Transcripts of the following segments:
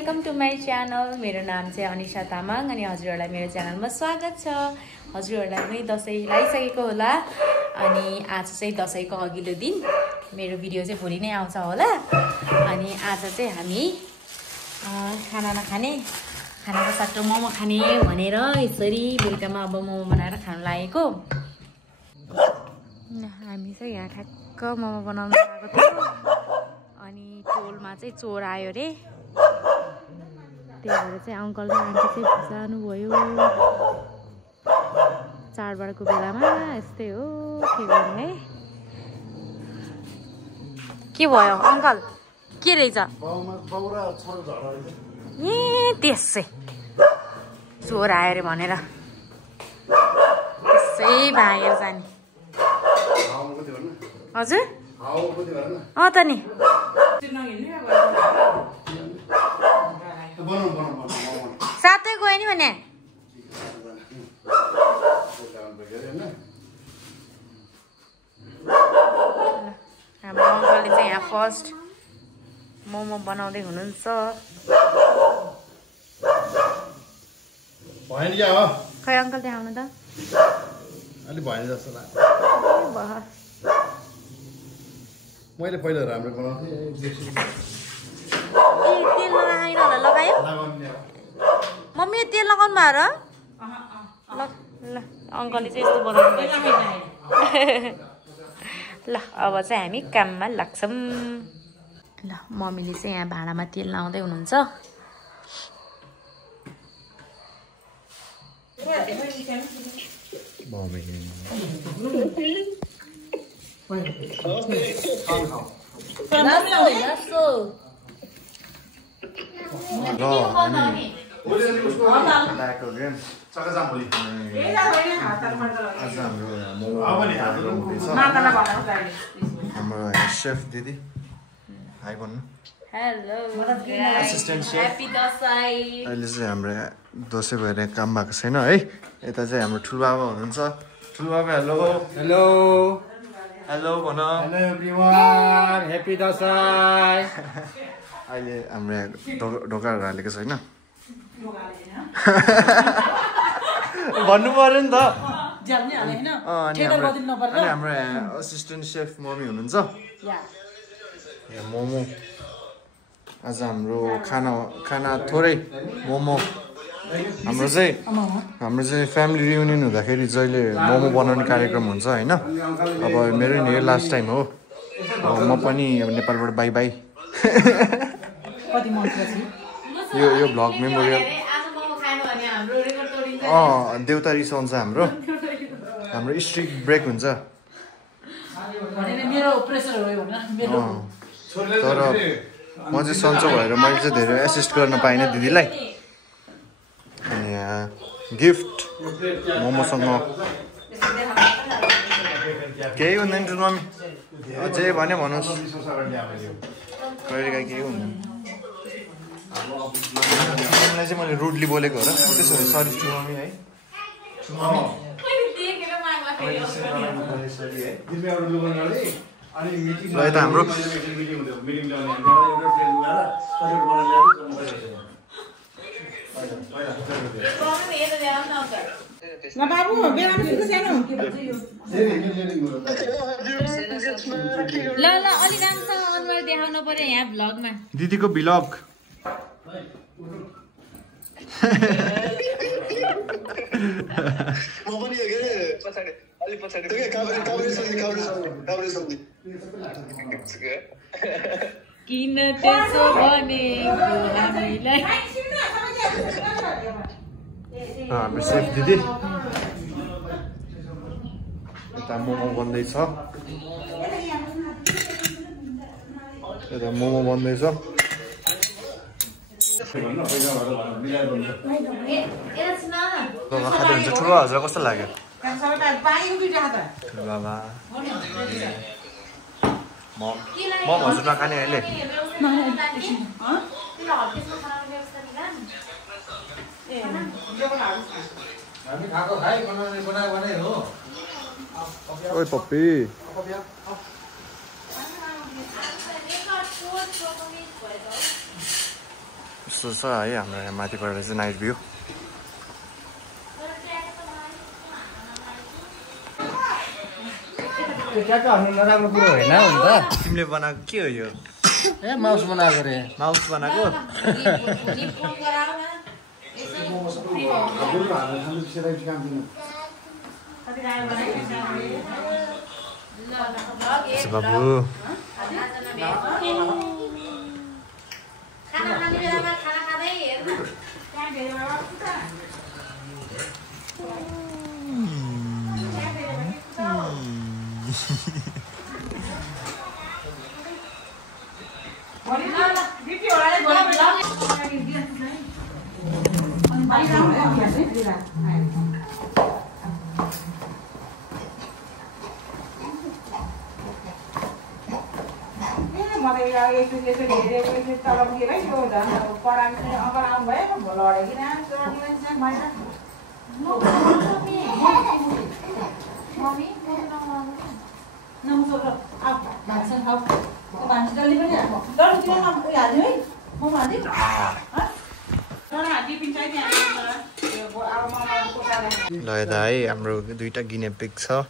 Welcome to my channel. मेरो नाम चाहिँ अनिशा तामाङ अनि हजुरहरूलाई मेरो च्यानलमा स्वागत छ। हजुरहरूलाई पनि दसैँ लागिसकेको होला अनि आज चाहिँ दसैँको अघिल्लो दिन। मेरो भिडियो चाहिँ भोलि नै आउँछ होला। अनि आज चाहिँ हामी खाना नखाने खानाको सट्टो मोमो खाने भनेर यसरी बेलुकामा अब मोमो बनाएर खानु लागेको। हामी चाहिँ यहाँ ठ्याक्क मोमो बनाउनु लागेको थियो अनि टोलमा चाहिँ चोर आयो रे। त्यही भएर चाहिँ अङ्कल र आन्टी चाहिँ जानुभयो चाडबाडको बेलामा। यस्तै हो, के गर्ने है। के भयो अङ्कल, के रहेछ? ए त्यसै चोर आयो रे भनेर त्यसै भागेर जाने। हजुर त नि साथै गयो नि भने हाम्रो अङ्कलले चाहिँ यहाँ फर्स्ट मोमो बनाउँदै हुनुहुन्छ। खै अङ्कल देखाउनु त। मैले पहिला राम्रो बनाउँथेँ। तेल लगाएन होला, लगायो मम्मी तेल लगाउनु भयो र? ल ल अङ्कलले चाहिँ यस्तो बनाउनु भयो। ल अब चाहिँ हामी काममा लाग्छौँ। ल मम्मीले चाहिँ यहाँ भाँडामा तेल लगाउँदै हुनुहुन्छ। हाम्रो सेफ दिदी हाई भन्नु। Hello assistant safe. Happy Dashain. अहिले चाहिँ हाम्रो दसैँ भएर काम भएको छैन है। यता चाहिँ हाम्रो ठुलबाबा हुनुहुन्छ। ठुलबाबा हेलो हेलो हेलो भन। Hello everyone, happy Dashain. अहिले हाम्रो यहाँ ढोकाहरू हालेको छैन भन्नु पर्यो नि त। अनि हाम्रो असिस्टेन्ट सेफ मम्मी हुनुहुन्छ। मोमो आज हाम्रो खाना थोरै मोमो। हाम्रो चाहिँ फ्यामिली रियुनियन हुँदाखेरि जहिले मोमो बनाउने कार्यक्रम हुन्छ होइन। अब मेरो नि यो लास्ट टाइम हो। म पनि अब नेपालबाट बाई बाई। यो भ्लग मेमोरियल देउता रिसाउँछ। हाम्रो स्ट्रिक्ट ब्रेक हुन्छ। तर म चाहिँ सन्चो भएर मैले चाहिँ धेरै एसिस्ट गर्न पाइनँ दिदीलाई। अनि यहाँ गिफ्ट मोमोसँग केही हुँदैन टु मम्मी, जे भने भन्नुहोस्। कहिलेकाहीँ केही हुँदैन। मम्मीलाई चाहिँ मैले रुडली बोलेको हो र, त्यसो भए सरी टु मम्मी है। ल यता हाम्रो ल ल अलि राम्रोसँग अनुहार देखाउनु पर्यो यहाँ भ्लगमा। दिदीको भ्लग। किन त्यसो भनेको हामीलाई। हाम्रो सेफ दिदी यता मोमो बन्दैछ। यता मोमो बन्दैछ। खाँदै हुन्छ। ठुलो हजुर कस्तो लाग्यो? ठुलो बाबा म हजुर नखाने अहिले। ओइ पप्पी यस्तो छ है हाम्रो यहाँ माथिबाट चाहिँ नाइट भ्यू। त्यो ट्याक्क हाल्नु नराम्रो कुरो होइन नि त। तिमीले बनाएको के हो यो? ए माउस बनाएको रे। माउस बनाएको? बाबु ल यता है हाम्रो दुईटा गिने पिग छ,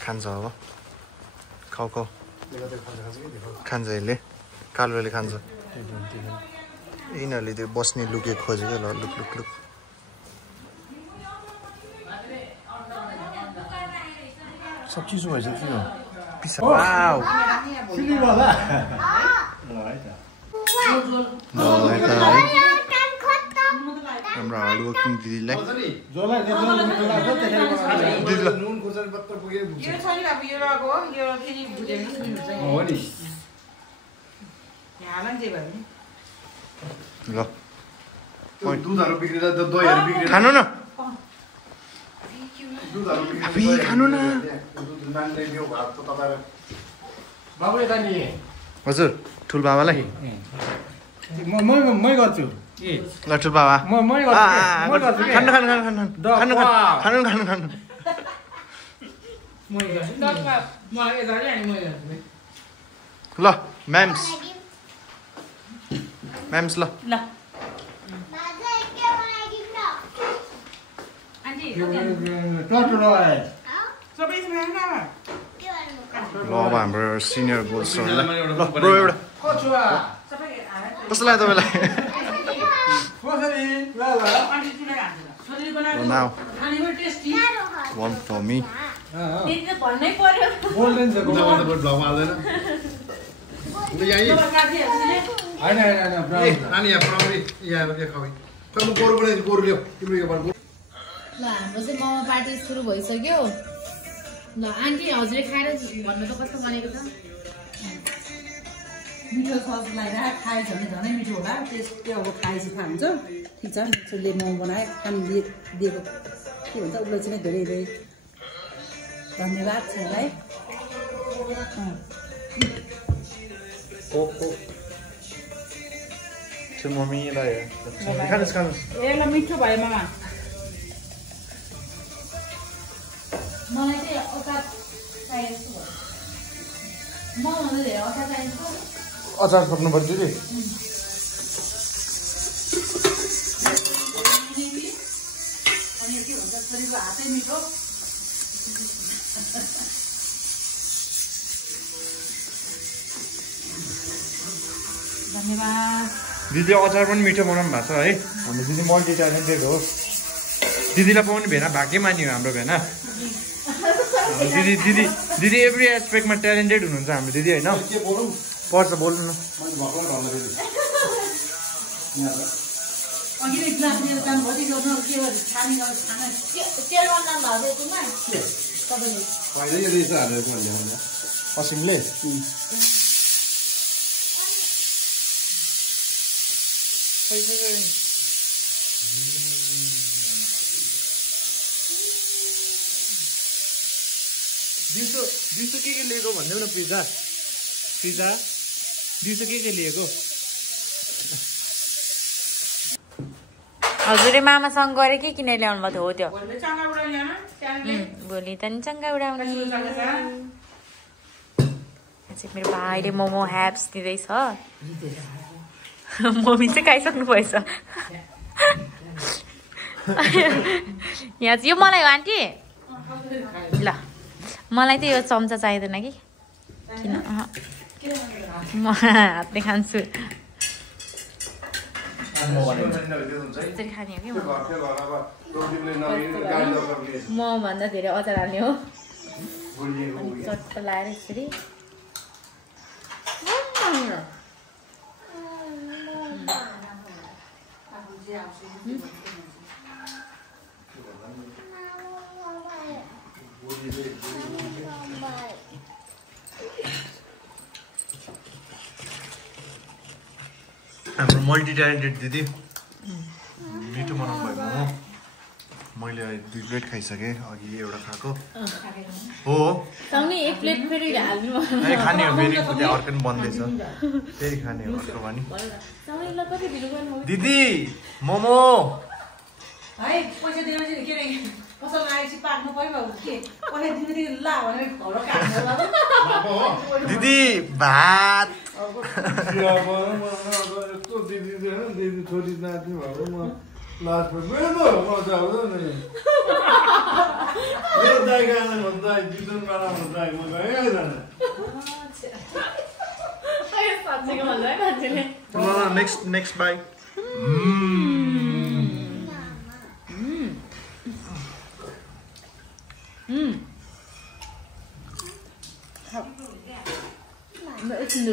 खान्छ अब। खाऊ खाऊ खान्छ यसले, कालुवाले खान्छ। यिनीहरूले त्यो बस्ने लुके खोजेको ल लुक लुक लुक। सब चिसो भइसक्यो पिसा वाउ सिली बाबा हाम्रो हार्ड वर्किङ दिदीलाई खानु न खानु न हजुर ठुल बाबालाई मै गर्छु ल ठुल बाबा खानु खानु खानु खानु खानु खानु खानु खानु ल म्याम्स म्याम्स ल ल अब हाम्रो सिनियर गोल्सहरूलाई ल ब्रो एउटा कस्तो लाग्यो तपाईँलाई now one for me ल हाम्रो चाहिँ मोमो पार्टी सुरु भइसक्यो। ल आन्टी हजुरले खाएर भन्नु त कस्तो बनेको छ? मिठो सस लगाएर खाएछ भने झनै मिठो होला। त्यो अब खाएपछि थाहा हुन्छ। ठिक छ, मिठोले मोमो बनाए खानु दिएको के भन्छ उसलाई चाहिँ धेरै धेरै धन्यवाद छ है। ए ल मिठो भयो मामा। मलाई चाहिँ अचार चाहिएको छ। मोमोमा धेरै अचार चाहिएको छ। अचार खोज्नु पर्छ दिदी अनि के भन्छ छोरीको हातै मिठो। धन्यवाद। दिदी अचार पनि मिठो बनाउनु भएको छ है। हाम्रो दिदी मल्टी ट्यालेन्टेड हो। दिदीलाई पाउने भेना भाग्य मानियो हाम्रो भेना। दिदी दिदी दिदी एभ्री एस्पेक्टमा ट्यालेन्टेड हुनुहुन्छ हाम्रो दिदी होइन। पर्छ बोल्नु न। असिमले दिउँसो दिउँसो के लिएको भन्देऊ न पिज्जा पिज्जा दिउँसो के लिएको? हजुरले मामासँग गरे के किनेर ल्याउनु भएको हो त्यो? भोलि त नि चङ्गा उडाउने। मेरो भाइले मोमो ह्याप्स दिँदैछ। मम्मी चाहिँ खाइसक्नु भएछ यहाँ चाहिँ यो मलाई हो आन्टी ल मलाई चाहिँ यो चम्चा चाहिँदैन कि किन म हातले खान्छु खाने हो कि म भन्दा धेरै अचार हाल्ने हो चट्ट लाएर यसरी हाम्रो मल्टी ट्यालेन्टेड दिदी मिठो बनाउनु भएको मोमो मैले 2 प्लेट खाइसकेँ अघि एउटा खाएको हो एक प्लेट फेरि हाल्नु खाने हो फेरि त्यहाँ अर्को पनि बन्दैछ फेरि खाने हो अर्को पनि दिदी मोमो है पैसा दिएपछि के रे पसल आएपछि पाक्नु पर्यो के पैसा दिँदै ला भनेर घर काट्नु दिदी भात दिदी छोरी नाति भएको म लास्टमा मेरो मजा आउँदैन नि यो दाइ गाना भन्दा बिजुन गाना भन्दा म गएँ जान नेक्स्ट बाई एकछिन